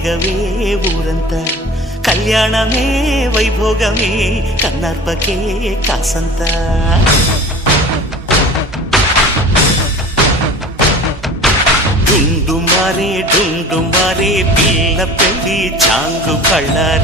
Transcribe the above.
రేగవే ఊరంతా కళ్యాణమే వైభోగమే కన్నార్పకే కాసంత డుండు మారే పిల్ల పెళ్ళి చాంగు కళ్ళారి